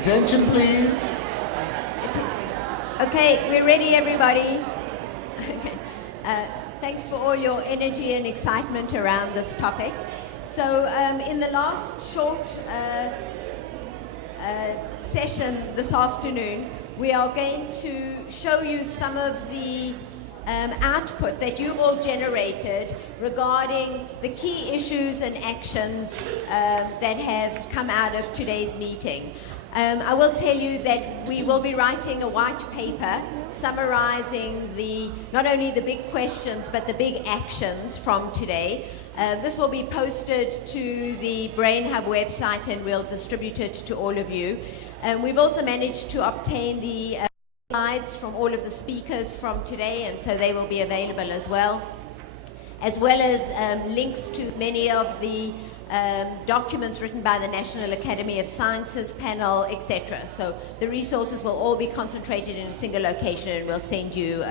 Attention, please. Okay, we're ready, everybody. Thanks for all your energy and excitement around this topic. So in the last short session this afternoon, we are going to show you some of the output that you've all generated regarding the key issues and actions that have come out of today's meeting. I will tell you that we will be writing a white paper summarizing not only the big questions but the big actions from today. This will be posted to the BrainHub website and we'll distribute it to all of you. We've also managed to obtain the slides from all of the speakers from today, and so they will be available as well as links to many of the documents written by the National Academy of Sciences panel, etc. So the resources will all be concentrated in a single location, and we'll send you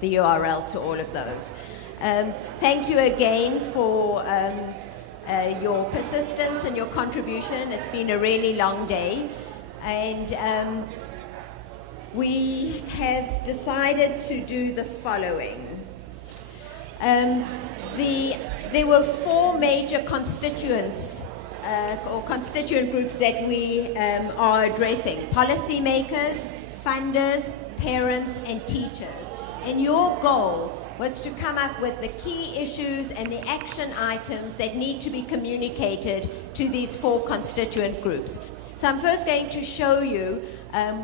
the URL to all of those. Thank you again for your persistence and your contribution. It's been a really long day, and we have decided to do the following. There were four major constituents or constituent groups that we are addressing: policymakers, funders, parents, and teachers. And your goal was to come up with the key issues and the action items that need to be communicated to these four constituent groups. So I'm first going to show you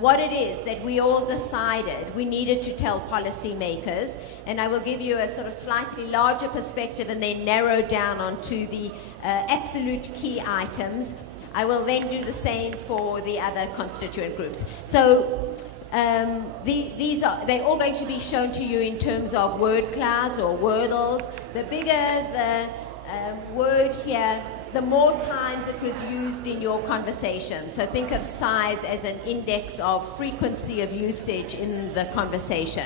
what it is that we all decided we needed to tell policymakers, and I will give you a sort of slightly larger perspective and then narrow down onto the absolute key items. I will then do the same for the other constituent groups. So they're all going to be shown to you in terms of word clouds or wordles. The bigger the word here, the more times it was used in your conversation. So think of size as an index of frequency of usage in the conversation.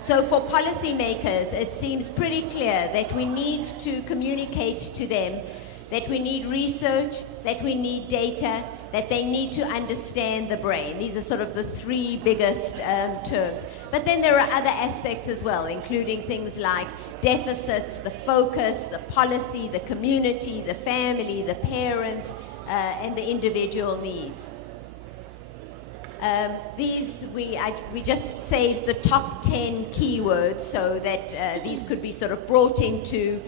So for policymakers, it seems pretty clear that we need to communicate to them that we need research, that we need data, that they need to understand the brain. These are sort of the three biggest terms. But then there are other aspects as well, including things like deficits, the focus, the policy, the community, the family, the parents, and the individual needs. We just saved the top 10 keywords so that these could be sort of brought into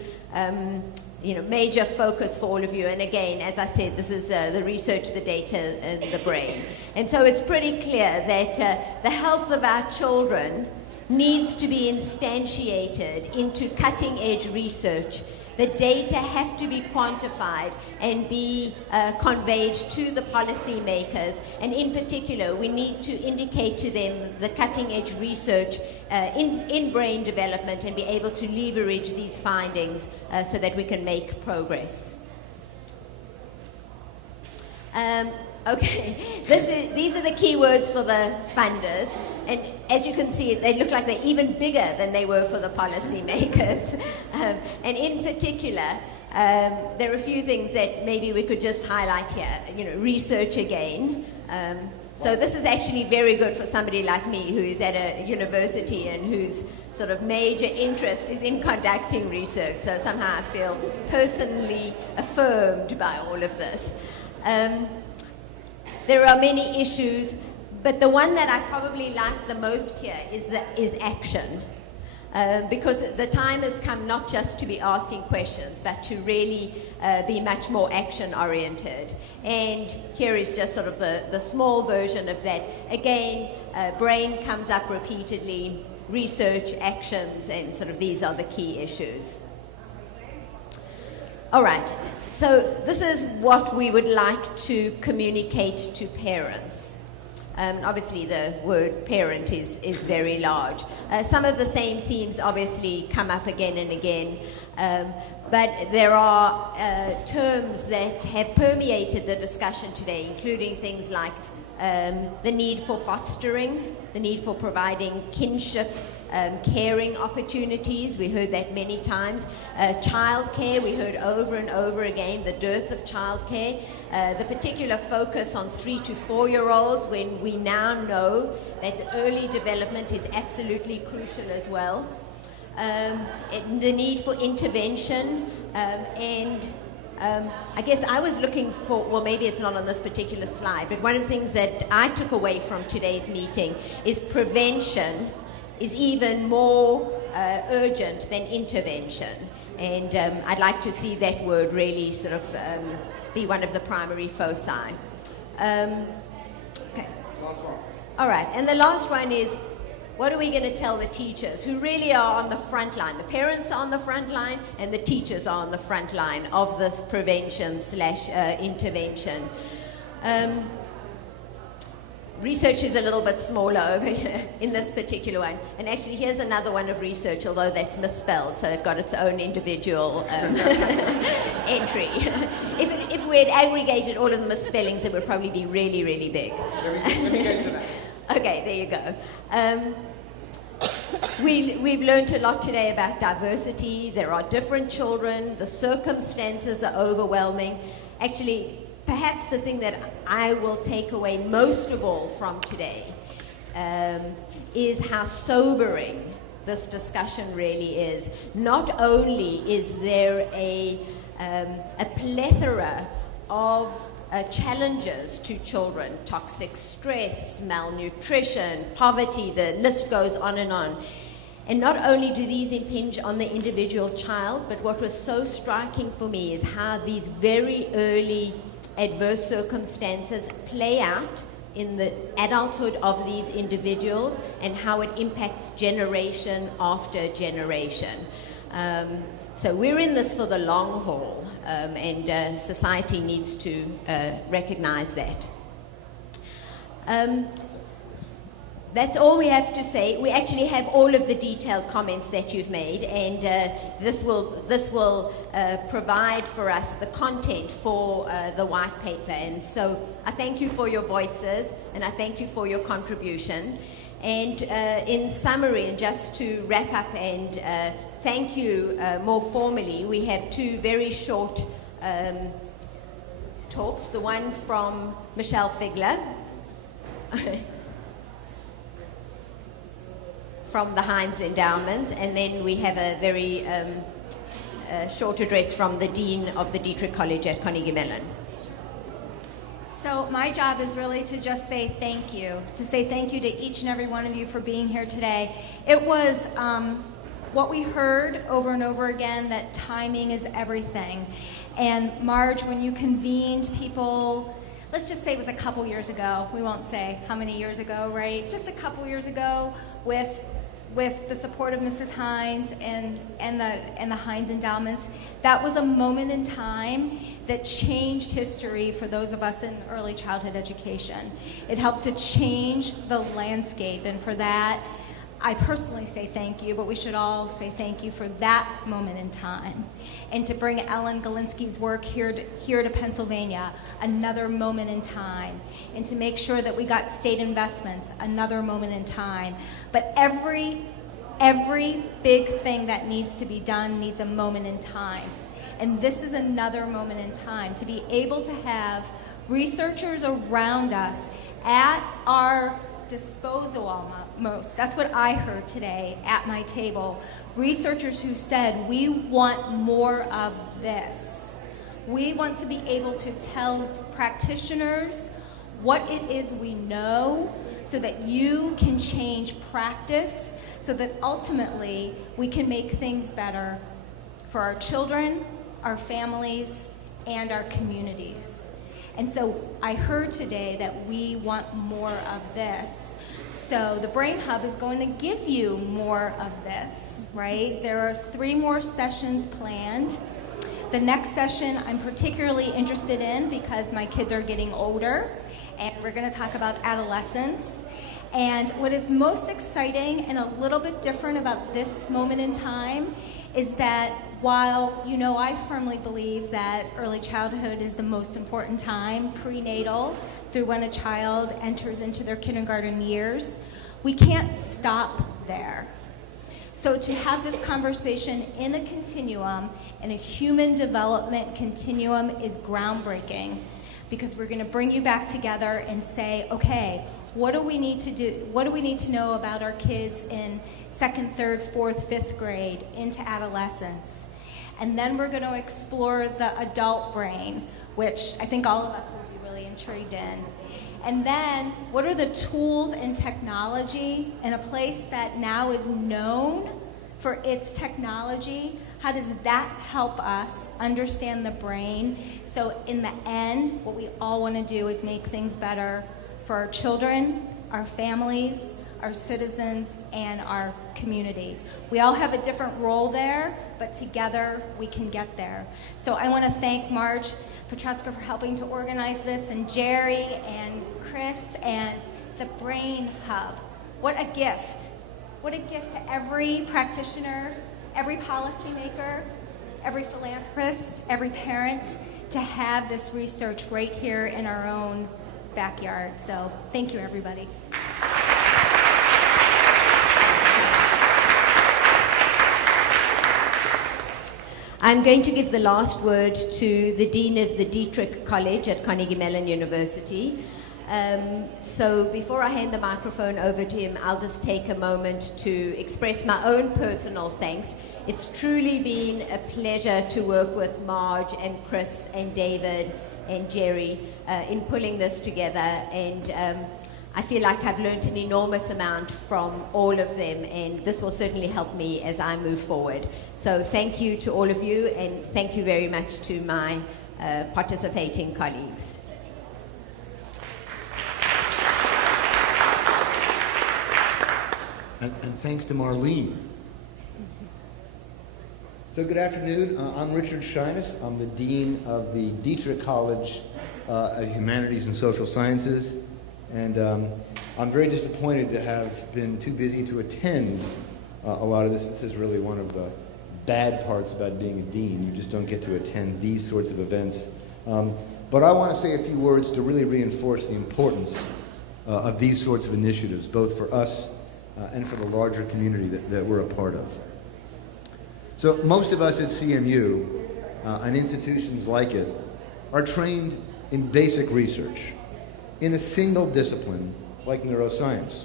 major focus for all of you. And again, as I said, this is the research, the data, and the brain. And so it's pretty clear that the health of our children needs to be instantiated into cutting-edge research. The data have to be quantified and be conveyed to the policymakers, and in particular, we need to indicate to them the cutting-edge research in brain development and be able to leverage these findings so that we can make progress. Okay, these are the keywords for the funders, and as you can see, they look like they're even bigger than they were for the policymakers. And in particular, there are a few things that maybe we could just highlight here. Research again. So this is actually very good for somebody like me who is at a university and whose sort of major interest is in conducting research. So somehow I feel personally affirmed by all of this. There are many issues, but the one that I probably like the most here is action. Because the time has come not just to be asking questions, but to really be much more action-oriented. And here is just sort of the small version of that. Again, brain comes up repeatedly, research, actions, and sort of these are the key issues. All right, so this is what we would like to communicate to parents. Obviously, the word parent is very large. Some of the same themes obviously come up again and again, but there are terms that have permeated the discussion today, including things like the need for fostering, the need for providing kinship, caring opportunities, we heard that many times. Childcare, we heard over and over again, the dearth of childcare. The particular focus on 3 to 4-year-olds, when we now know that early development is absolutely crucial as well. The need for intervention, and I guess I was looking for, well, maybe it's not on this particular slide, but one of the things that I took away from today's meeting is prevention is even more urgent than intervention. And I'd like to see that word really sort of be one of the primary foci. Okay. Last one. All right, and the last one is, what are we going to tell the teachers who really are on the front line? The parents are on the front line, and the teachers are on the front line of this prevention / intervention. Research is a little bit smaller over here in this particular one. And actually, here's another one of research, although that's misspelled, so it got its own individual entry. If we had aggregated all of the misspellings, it would probably be really, really big. Let me go to that. Okay, there you go. We've learned a lot today about diversity. There are different children. The circumstances are overwhelming. Actually, perhaps the thing that I will take away most of all from today is how sobering this discussion really is. Not only is there a plethora of challenges to children, toxic stress, malnutrition, poverty, the list goes on and on. And not only do these impinge on the individual child, but what was so striking for me is how these very early adverse circumstances play out in the adulthood of these individuals and how it impacts generation after generation. So we're in this for the long haul, and society needs to recognize that. That's all we have to say. We actually have all of the detailed comments that you've made, and this will provide for us the content for the white paper. And so I thank you for your voices, and I thank you for your contribution. And in summary, and just to wrap up and thank you more formally, we have 2 very short talks. The one from Michelle Figlar from the Heinz Endowment, and then we have a very short address from the Dean of the Dietrich College at Carnegie Mellon. So my job is really to just say thank you, to each and every one of you for being here today. It was what we heard over and over again, that timing is everything. And Marge, when you convened people, let's just say it was a couple years ago, we won't say how many years ago, right? Just a couple years ago, with the support of Mrs. Heinz and the Heinz Endowments, that was a moment in time that changed history for those of us in early childhood education. It helped to change the landscape, and for that, I personally say thank you, but we should all say thank you for that moment in time. And to bring Ellen Galinsky's work here to Pennsylvania, another moment in time. And to make sure that we got state investments, another moment in time. But every big thing that needs to be done needs a moment in time. And this is another moment in time, to be able to have researchers around us at our disposal almost. That's what I heard today at my table. Researchers who said, we want more of this. We want to be able to tell practitioners what it is we know so that you can change practice, so that ultimately we can make things better for our children, our families, and our communities. And so I heard today that we want more of this. So the BrainHub is going to give you more of this, right? There are 3 more sessions planned. The next session I'm particularly interested in because my kids are getting older, and we're going to talk about adolescence. And what is most exciting and a little bit different about this moment in time is that while, I firmly believe that early childhood is the most important time, prenatal, through when a child enters into their kindergarten years, we can't stop there. So to have this conversation in a continuum, in a human development continuum, is groundbreaking, because we're going to bring you back together and say, okay, what do we need to do? What do we need to know about our kids in 2nd, 3rd, 4th, 5th grade into adolescence? And then we're going to explore the adult brain, which I think all of us would be really intrigued in. And then, what are the tools and technology in a place that now is known for its technology? How does that help us understand the brain? So in the end, what we all want to do is make things better for our children, our families, our citizens, and our community. We all have a different role there, but together we can get there. So I want to thank Marge Petruska for helping to organize this, and Jerry and Chris and the BrainHub. What a gift. What a gift to every practitioner, every policymaker, every philanthropist, every parent, to have this research right here in our own backyard. So thank you, everybody. I'm going to give the last word to the Dean of the Dietrich College at Carnegie Mellon University. So before I hand the microphone over to him, I'll just take a moment to express my own personal thanks. It's truly been a pleasure to work with Marge and Chris and David and Jerry in pulling this together, and I feel like I've learned an enormous amount from all of them, and this will certainly help me as I move forward. So thank you to all of you, and thank you very much to my participating colleagues. And thanks to Marlene. So good afternoon. I'm Richard Scheines. I'm the Dean of the Dietrich College of Humanities and Social Sciences. And I'm very disappointed to have been too busy to attend a lot of this. This is really one of the bad parts about being a dean. You just don't get to attend these sorts of events. But I want to say a few words to really reinforce the importance of these sorts of initiatives, both for us and for the larger community that we're a part of. So most of us at CMU and institutions like it are trained in basic research in a single discipline like neuroscience.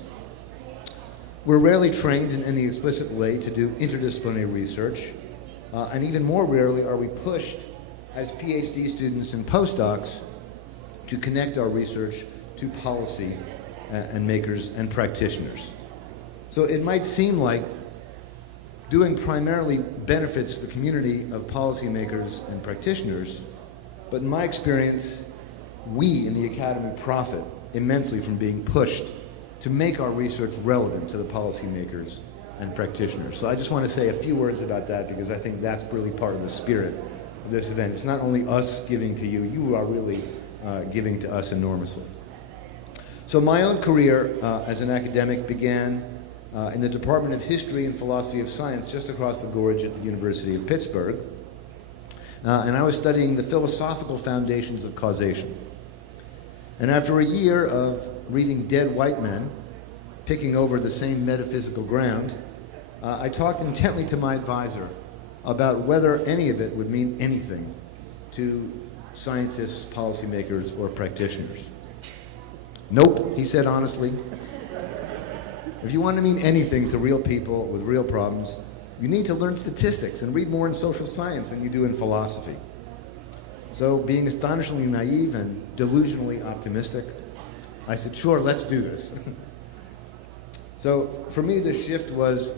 We're rarely trained in any explicit way to do interdisciplinary research, and even more rarely are we pushed as PhD students and postdocs to connect our research to policy and makers and practitioners. So it might seem like doing primarily benefits the community of policymakers and practitioners, but in my experience, we in the Academy profit immensely from being pushed to make our research relevant to the policymakers and practitioners. So I just want to say a few words about that, because I think that's really part of the spirit of this event. It's not only us giving to you, you are really giving to us enormously. So my own career as an academic began in the Department of History and Philosophy of Science just across the gorge at the University of Pittsburgh. And I was studying the philosophical foundations of causation. And after a year of reading dead white men, picking over the same metaphysical ground, I talked intently to my advisor about whether any of it would mean anything to scientists, policymakers, or practitioners. Nope, he said honestly. If you want to mean anything to real people with real problems, you need to learn statistics and read more in social science than you do in philosophy. So, being astonishingly naive and delusionally optimistic, I said, sure, let's do this. So, for me, the shift was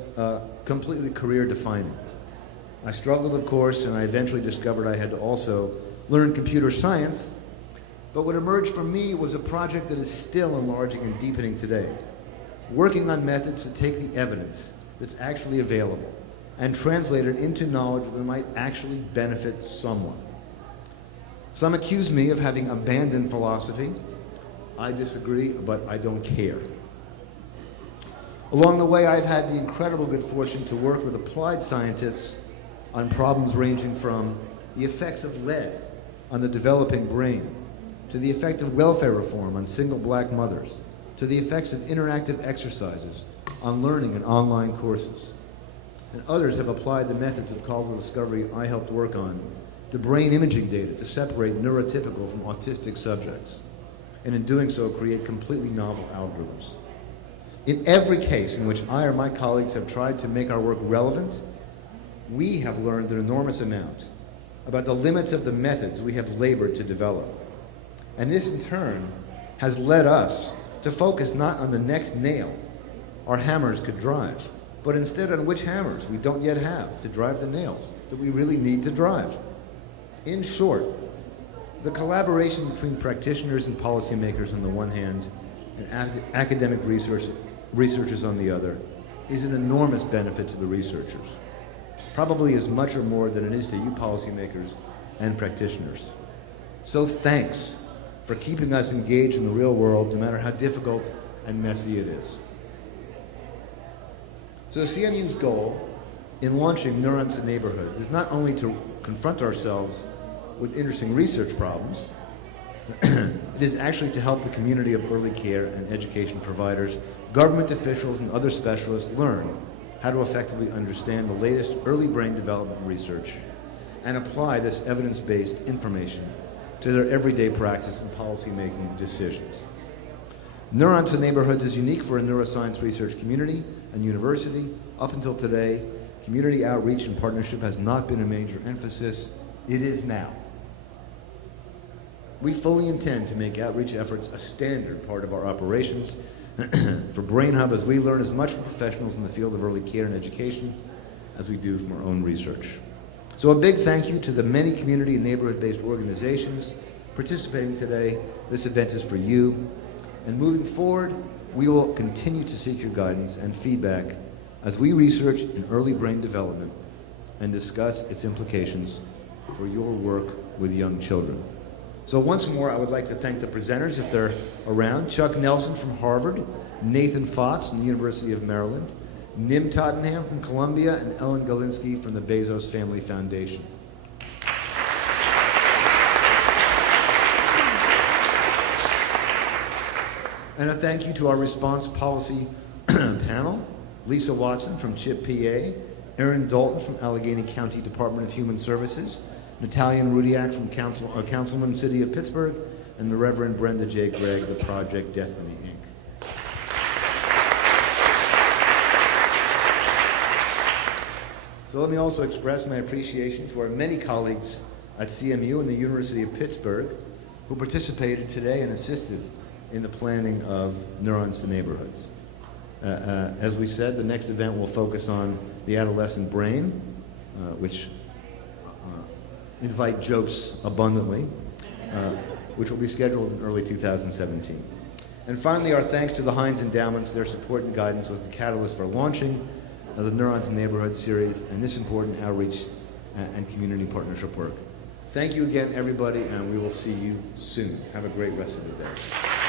completely career-defining. I struggled, of course, and I eventually discovered I had to also learn computer science. But what emerged for me was a project that is still enlarging and deepening today, working on methods to take the evidence that's actually available and translate it into knowledge that might actually benefit someone. Some accuse me of having abandoned philosophy. I disagree, but I don't care. Along the way, I've had the incredible good fortune to work with applied scientists on problems ranging from the effects of lead on the developing brain, to the effect of welfare reform on single black mothers, to the effects of interactive exercises on learning and online courses. and others have applied the methods of causal discovery I helped work on to brain imaging data to separate neurotypical from autistic subjects, and in doing so create completely novel algorithms. In every case in which I or my colleagues have tried to make our work relevant, we have learned an enormous amount about the limits of the methods we have labored to develop. And this, in turn, has led us to focus not on the next nail our hammers could drive, but instead on which hammers we don't yet have to drive the nails that we really need to drive. In short, the collaboration between practitioners and policymakers on the one hand, and academic researchers on the other, is an enormous benefit to the researchers, probably as much or more than it is to you policymakers and practitioners. So thanks for keeping us engaged in the real world, no matter how difficult and messy it is. So CMU's goal in launching Neurons in Neighborhoods is not only to confront ourselves with interesting research problems, it is actually to help the community of early care and education providers, government officials, and other specialists learn how to effectively understand the latest early brain development research and apply this evidence-based information to their everyday practice and policy-making decisions. Neurons in Neighborhoods is unique for a neuroscience research community and university. Up until today, community outreach and partnership has not been a major emphasis. It is now. We fully intend to make outreach efforts a standard part of our operations. For BrainHub, as we learn as much from professionals in the field of early care and education as we do from our own research. So a big thank you to the many community and neighborhood-based organizations participating today. This event is for you. And moving forward, we will continue to seek your guidance and feedback as we research in early brain development and discuss its implications for your work with young children. So once more, I would like to thank the presenters, if they're around: Chuck Nelson from Harvard, Nathan Fox from the University of Maryland, Nim Tottenham from Columbia, and Ellen Galinsky from the Bezos Family Foundation. And a thank you to our response policy panel: Lisa Watson from CHIP PA, Erin Dalton from Allegheny County Department of Human Services, Natalia Rudiak from Councilman City of Pittsburgh, and the Reverend Brenda J. Gregg of the Project Destiny, Inc. So let me also express my appreciation to our many colleagues at CMU and the University of Pittsburgh who participated today and assisted in the planning of Neurons to Neighborhoods. As we said, the next event will focus on the adolescent brain, which invite jokes abundantly, which will be scheduled in early 2017. And finally, our thanks to the Heinz Endowments. Their support and guidance was the catalyst for launching the Neurons in Neighborhoods series and this important outreach and community partnership work. Thank you again, everybody, and we will see you soon. Have a great rest of the day.